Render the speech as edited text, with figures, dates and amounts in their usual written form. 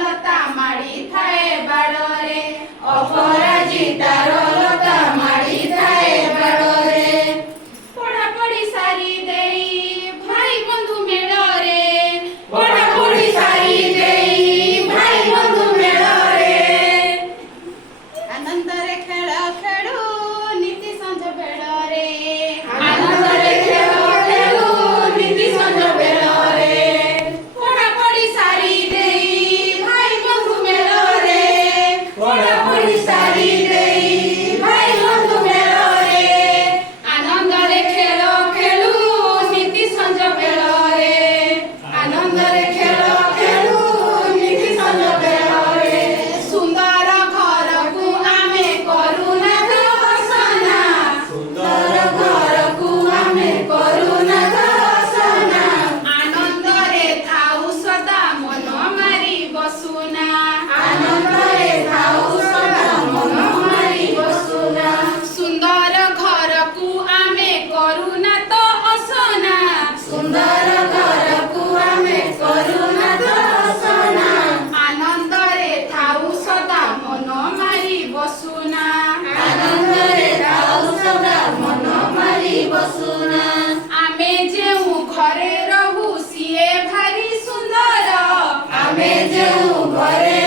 लता माड़ी थाए बाड़रे अपराजितार लता माड़ी थाए बाड़रे पढ़ापढ़ी सारी देई भाई बंधु मेଳରେ पढ़ापढ़ी सारी देई भाई बंधु मेଳରେ आनंदरे खेल खेलु नीति संज बेଳରେ आनंदरे खेल खेलु नीति संज बेଳରେ पढ़ापढ़ी सारी देई भाई बंधु मेଳରେ पढ़ापढ़ी सारी देई भाई बंधु मेଳରେ आनंदरे खेल खेलु नीति संज बेଳରେ आनंदरे खेल खेलु नीति संज बेଳରେ सुंदर घरकु आमे करुना दर्शना सुंदर घरकु आमे करुना दर्शना आनंदरे थाउ सदा मन मारी बसुना आनंदरे थाउ सदा मन मारी बसुना सुंदर घरकु आमे करुना तो असना सुंदर घरकु आमे करुना तो असना आनंदरे थाउ सदा मन मारी बसुना आनंदरे थाउ सदा मन मारी बसुना आमे जेउ घरे रहु सिए भारी सुंदर आमे जेउ घरे